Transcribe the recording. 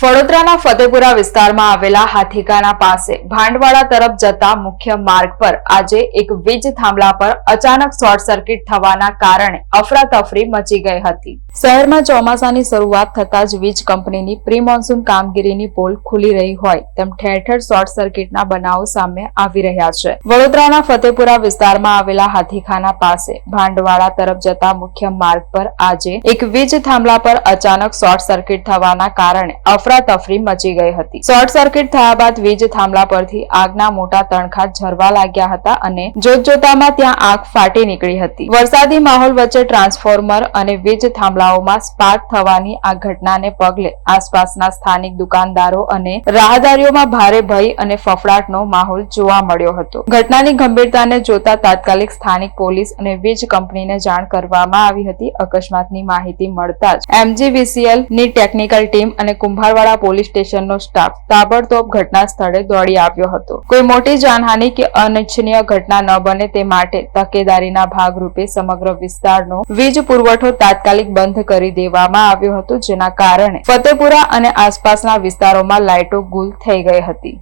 વડોદરાના ફતેપુરા વિસ્તારમાં આવેલા હાથીકાના પાસે ભાંડવાડા તરફ જતા મુખ્ય માર્ગ પર આજે એક વીજ થાંભલા પર અચાનક શોર્ટ સર્કિટ થવાના કારણે અફરાતફરી મચી ગઈ હતી। શહેરમાં ચોમાસાની શરૂઆત થતા જ વીજ કંપનીની પ્રી મોન્સૂન કામગીરીની પોલ ખુલી રહી હોય તેમ ઠેર ઠેર શોર્ટ સર્કિટના બનાવો સામે આવી રહ્યા છે। વડોદરાના ફતેપુરા વિસ્તારમાં આવેલા હાથીખાના પાસે ભાંડવાડા તરફ જતા મુખ્ય માર્ગ પર આજે એક વીજ થાંભલા પર અચાનક શોર્ટ સર્કિટ થવાના કારણે અફરાતફરી મચી ગઈ હતી। શોર્ટ સર્કિટ થયા બાદ વીજ થાંભલા પરથી આગના મોટા તણખા ઝરવા લાગ્યા હતા અને જોતજોતામાં ત્યાં આગ ફાટી નીકળી હતી। વરસાદી માહોલ વચ્ચે ટ્રાન્સફોર્મર અને વીજ થાંભલાઓમાં સ્પાર્ક થવાની આ ઘટનાને પગલે આસપાસના સ્થાનિક દુકાનદારો અને રાહદારીઓમાં ભારે ભય અને ફફડાટનો માહોલ જોવા મળ્યો હતો। ઘટનાની ગંભીરતાને જોતા તાત્કાલિક સ્થાનિક પોલીસ અને વીજ કંપનીને જાણ કરવામાં આવી હતી। અકસ્માતની માહિતી મળતા જ MGVCL ની ટેકનિકલ ટીમ અને કુંભારવાડા પોલીસ સ્ટેશનનો સ્ટાફ તાબડતોબ ઘટના સ્થળે દોડી આવ્યો હતો। કોઈ મોટી જાનહાનિ કે અનિચ્છનીય ઘટના ન બને તે માટે તકેદારીના ભાગરૂપે સમગ્ર વિસ્તારનો વીજ પુરવઠો તાત્કાલિક બંધ કરી દેવામાં આવ્યો હતો, જેના કારણે ફતેપુરા અને આસપાસના વિસ્તારોમાં લાઇટો ગુલ થઈ ગઈ હતી।